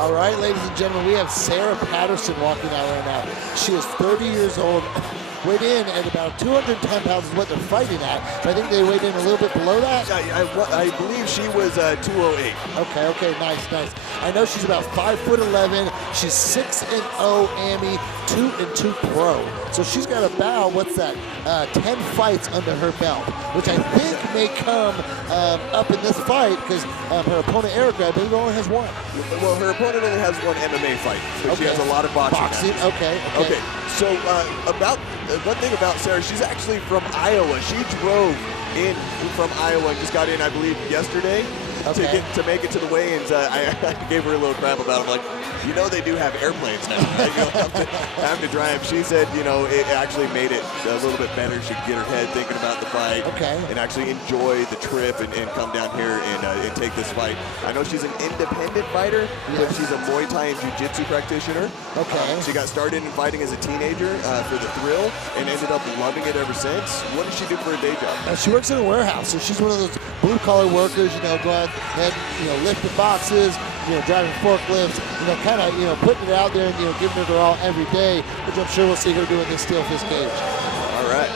All right, ladies and gentlemen, we have Sarah Patterson walking out right now. She is 30 years old. Weighed in at about 210 pounds is what they're fighting at. But I think they weighed in a little bit below that. I believe she was 208. Okay, nice. I know she's about 5'11". She's 6-0 Ami, 2-2 pro. So she's got about, 10 fights under her belt, which I think may come up in this fight because her opponent Erica, I believe, only has one. Well, her opponent only has one MMA fight, but she has a lot of boxing. Okay. So one thing about Sarah, she's actually from Iowa. She drove in from Iowa and just got in, I believe, yesterday to make it to the weigh-ins. I gave her a little crap about it. I'm like, they do have airplanes now. You don't have to drive. She said, it actually made it a little bit better. She could get her head thinking about the fight and actually enjoy the trip and come down here and take this fight. I know she's an independent fighter, but she's a Muay Thai and Jiu-Jitsu practitioner. She got started in fighting as a teenager for the thrill and ended up loving it ever since. What does she do for a day job? She works in a warehouse, so she's one of those blue-collar workers, go out and, lifting boxes, driving forklifts, kind of, putting it out there and, giving it her all every day, which I'm sure we'll see her doing this Steelfist cage. All right.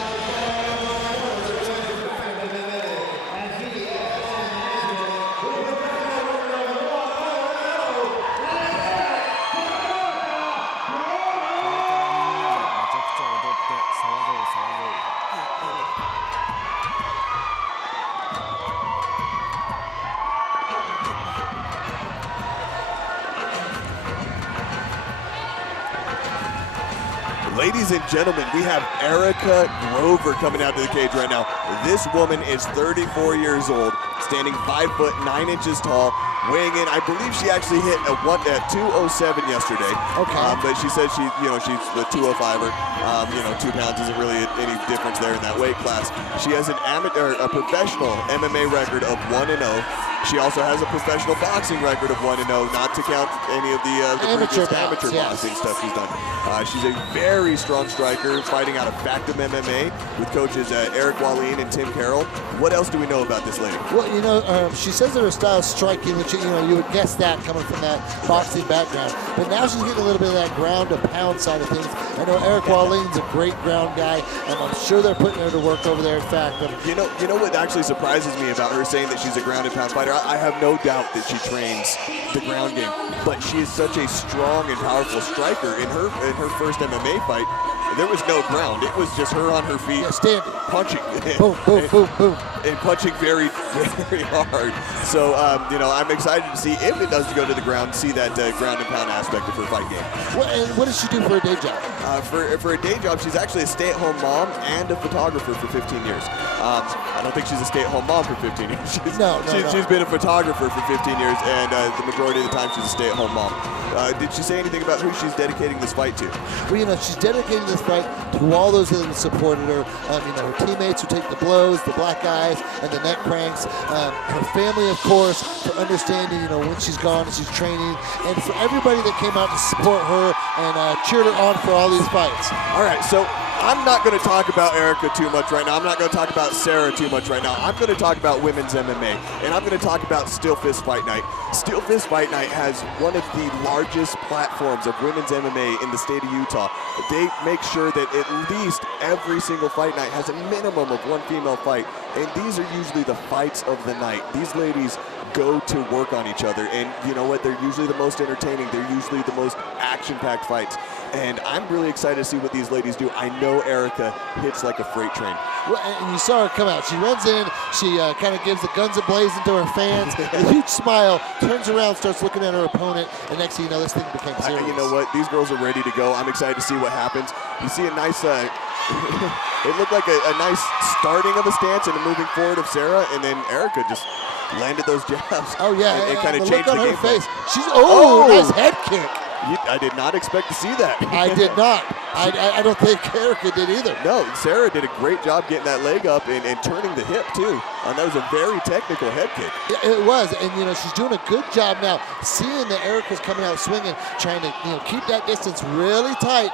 Ladies and gentlemen, we have Erica Grover coming out to the cage right now. This woman is 34 years old, standing 5'9" tall, weighing in. I believe she actually hit at 207 yesterday. But she said she's the 205er. 2 pounds isn't really any difference there in that weight class. She has a professional MMA record of 1-0. She also has a professional boxing record of 1-0, not to count any of the amateur boxing stuff she's done. She's a very strong striker, fighting out of Factum MMA with coaches Eric Wallin and Tim Carroll. What else do we know about this lady? Well, she says that her style is striking, which, you would guess that coming from that boxing background. But now she's getting a little bit of that ground to pound side of things. I know Eric Wallin's a great ground guy, and I'm sure they're putting her to work over there at Factum. You know what actually surprises me about her saying that she's a ground and pound fighter? I have no doubt that she trains the ground game, but she is such a strong and powerful striker. In her first MMA fight, there was no ground. It was just her on her feet, standing, punching, boom, and punching very, very hard. So, I'm excited to see if it does go to the ground, see that ground and pound aspect of her fight game. And what does she do for a day job? For a day job, she's actually a stay-at-home mom and a photographer for 15 years. I don't think she's a stay-at-home mom for 15 years. She's been a photographer for 15 years, and the majority of the time she's a stay-at-home mom. Did she say anything about who she's dedicating this fight to? Well, she's dedicating this fight to all those that supported her. Her teammates who take the blows, the black eyes, and the neck cranks. Her family, of course, for understanding, when she's gone and she's training, and for everybody that came out to support her and cheered her on for all these fights. All right, so I'm not going to talk about Erica too much right now. I'm not going to talk about Sarah too much right now. I'm going to talk about women's MMA, and I'm going to talk about Steelfist Fight Night. Steelfist Fight Night has one of the largest platforms of women's MMA in the state of Utah. They make sure that at least every single fight night has a minimum of one female fight, and these are usually the fights of the night. These ladies go to work on each other, and you know what? They're usually the most entertaining. They're usually the most action-packed fights. And I'm really excited to see what these ladies do. I know Erica hits like a freight train. Well, and you saw her come out. She runs in, she kind of gives the guns a-blazing to her fans, a huge smile, turns around, starts looking at her opponent, and next thing you know, this thing became serious. You know what? These girls are ready to go. I'm excited to see what happens. You see a nice, it looked like a nice starting of a stance and a moving forward of Sarah, and then Erica just landed those jabs. Oh, yeah. It kind of changed the game face. She's, nice head kick. I did not expect to see that. I did not. I don't think Erica did either. No, Sarah did a great job getting that leg up and turning the hip too. And that was a very technical head kick. Yeah, it was, and she's doing a good job now. Seeing that Erica's coming out swinging, trying to keep that distance really tight.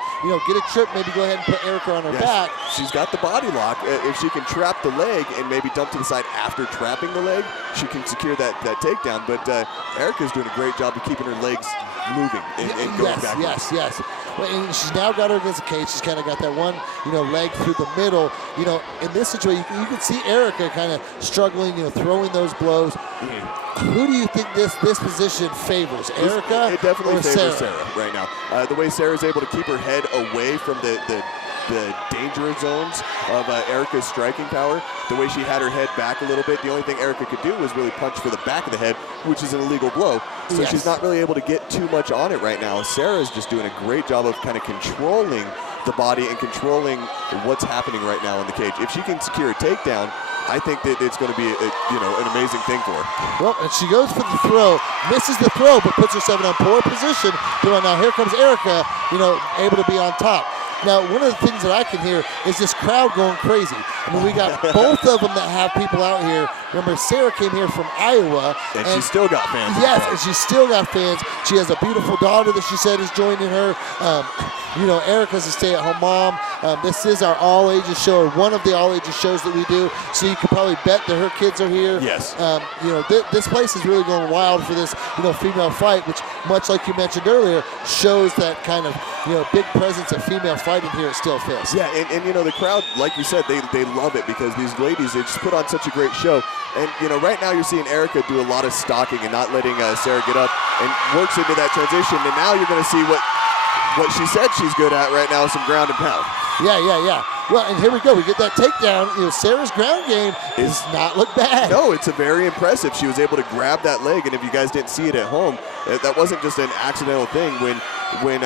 Get a trip, maybe go ahead and put Erica on her back. She's got the body lock. If she can trap the leg and maybe dump to the side after trapping the leg, she can secure that takedown. But Erica's doing a great job of keeping her legs moving and going back. Yes. Well, and she's now got her against the cage. She's kind of got that one, leg through the middle. In this situation, you can see Erica kind of struggling, throwing those blows. Who do you think this position favors, Erica It definitely or favors Sarah? Sarah right now. The way Sarah's able to keep her head away from the danger zones of Erica's striking power, the way she had her head back a little bit, the only thing Erica could do was really punch for the back of the head, which is an illegal blow. So she's not really able to get too much on it right now. Sarah's just doing a great job of kind of controlling the body and controlling what's happening right now in the cage. If she can secure a takedown, I think that it's going to be an amazing thing for her. Well, and she goes for the throw, misses the throw, but puts herself in a poor position. Now here comes Erica, able to be on top. Now, one of the things that I can hear is this crowd going crazy. I mean, we got both of them that have people out here. Remember, Sarah came here from Iowa. And she still got fans. Yes, and she's still got fans. She has a beautiful daughter that she said is joining her. Erica's a stay-at-home mom. This is our all-ages show, or one of the all-ages shows that we do. So you can probably bet that her kids are here. Yes. This place is really going wild for this, female fight, which, much like you mentioned earlier, shows that kind of, big presence of female fighting here at Steelfist. Yeah, and the crowd, like you said, they love it because these ladies, they just put on such a great show. And, right now you're seeing Erica do a lot of stalking and not letting Sarah get up, and works into that transition. And now you're going to see what she said she's good at right now, some ground and pound. Yeah. Well, and here we go. We get that takedown. Sarah's ground game does not look bad. No, it's a very impressive. She was able to grab that leg, and if you guys didn't see it at home, that wasn't just an accidental thing. When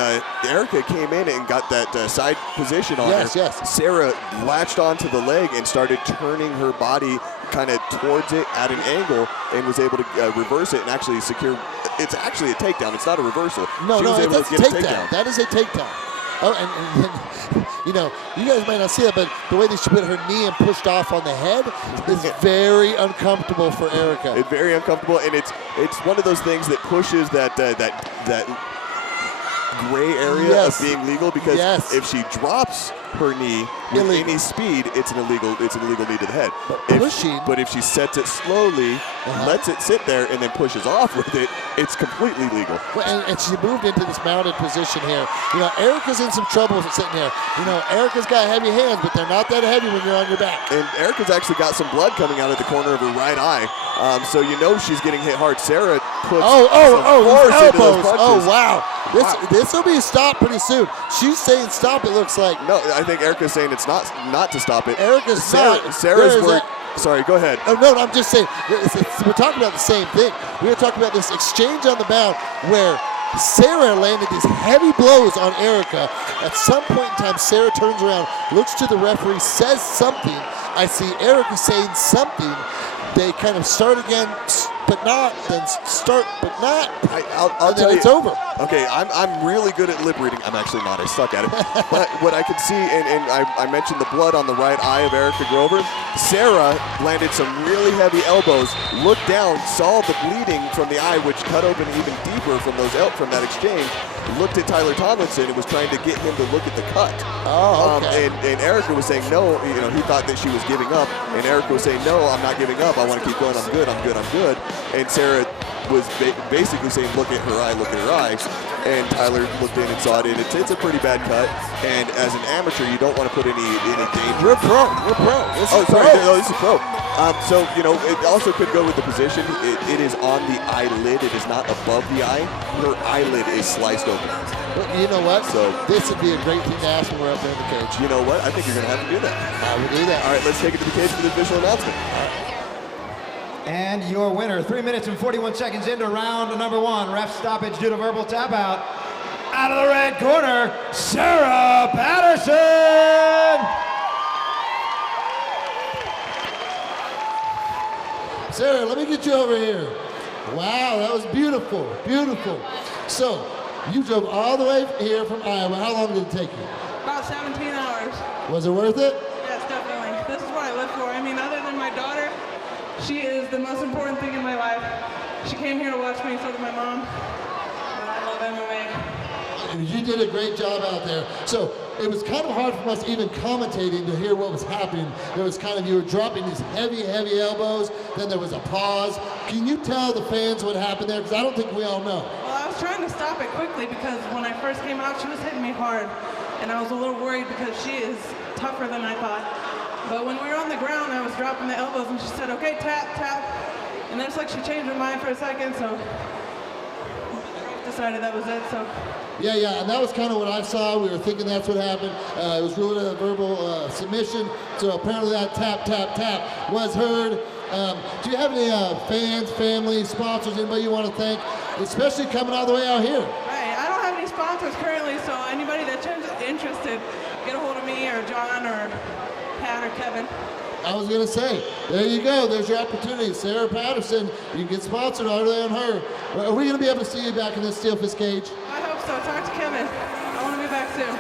Erica came in and got that side position on her, Sarah latched onto the leg and started turning her body kind of towards it at an angle, and was able to reverse it and actually secure. It's actually a takedown. It's not a reversal. No, that's a takedown. That is a takedown. Oh, and you guys might not see it, but the way that she put her knee and pushed off on the head is very uncomfortable for Erica. It's very uncomfortable, and it's one of those things that pushes that gray area of being legal, because if she drops her knee with any speed, it's an illegal knee to the head. But if she sets it slowly, lets it sit there, and then pushes off with it, it's completely legal. Well, and she moved into this mounted position here. Erica's in some trouble sitting here. Erica's got heavy hands, but they're not that heavy when you're on your back. And Erica's actually got some blood coming out of the corner of her right eye, so she's getting hit hard. Sarah puts those elbows. Oh, wow. This will be stopped pretty soon. She's saying stop, it looks like. No, I think Erica's saying it's not to stop it. Erica's not. Sarah's worried. Sorry, go ahead. Oh, no, I'm just saying, we're talking about the same thing. We're talking about this exchange on the mound where Sarah landed these heavy blows on Erica. At some point in time, Sarah turns around, looks to the referee, says something. I see Erica saying something. They kind of start again, but not, then start, but not. I'll tell you. It's over. Okay, I'm really good at lip reading. I'm actually not. I suck at it. But what I can see, and I mentioned the blood on the right eye of Erica Grover. Sarah landed some really heavy elbows, looked down, saw the bleeding from the eye, which cut open even deeper from that exchange. Looked at Tyler Tomlinson and was trying to get him to look at the cut. Oh, okay. And Erica was saying no. He thought that she was giving up, and Erica was saying no, I'm not giving up. I want to keep going. I'm good. And Sarah was basically saying, look at her eye. And Tyler looked in and saw it, and it's a pretty bad cut. And as an amateur, you don't want to put any danger. We're pro. This is pro. So, it also could go with the position. It is on the eyelid. It is not above the eye. Her eyelid is sliced open. But you know what? So this would be a great thing to ask when we're up there in the cage. You know what? I think you're going to have to do that. I will do that. All right, let's take it to the cage for the official announcement. And your winner, 3 minutes and 41 seconds into round number 1. Ref stoppage due to verbal tap out. Out of the red corner, Sarah Patterson! Sarah, let me get you over here. Wow, that was beautiful. So, you drove all the way here from Iowa. How long did it take you? About 17 hours. Was it worth it? Yes, definitely. This is what I live for. I mean, other than my daughter, she is the most important thing in my life. She came here to watch me, so did my mom. And I love MMA. You did a great job out there. So it was kind of hard for us even commentating to hear what was happening. There was kind of, you were dropping these heavy elbows, then there was a pause. Can you tell the fans what happened there? Because I don't think we all know. Well, I was was trying to stop it quickly because when I first came out, she was hitting me hard. And I was a little worried because she is tougher than I thought. But when we were on the ground, I was dropping the elbows and she said, okay, tap, tap. And then it's like she changed her mind for a second, so decided that was it, so. Yeah, and that was kind of what I saw. We were thinking that's what happened. It was really a verbal submission, so apparently that tap, tap, tap was heard. Do you have any fans, family, sponsors, anybody you want to thank, especially coming all the way out here? Right, I don't have any sponsors currently, so anybody that's interested, get a hold of me or John or Pat or Kevin. I was going to say, there you go. There's your opportunity. Sarah Patterson, you can get sponsored all on her. Are we going to be able to see you back in this Steelfist cage? I hope so. Talk to Kevin. I want to be back soon.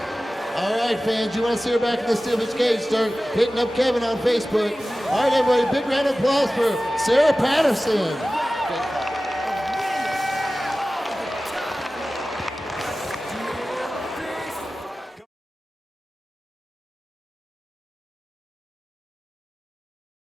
All right, fans, you want to see her back in the Steelfist cage, start hitting up Kevin on Facebook. All right, everybody, big round of applause for Sarah Patterson.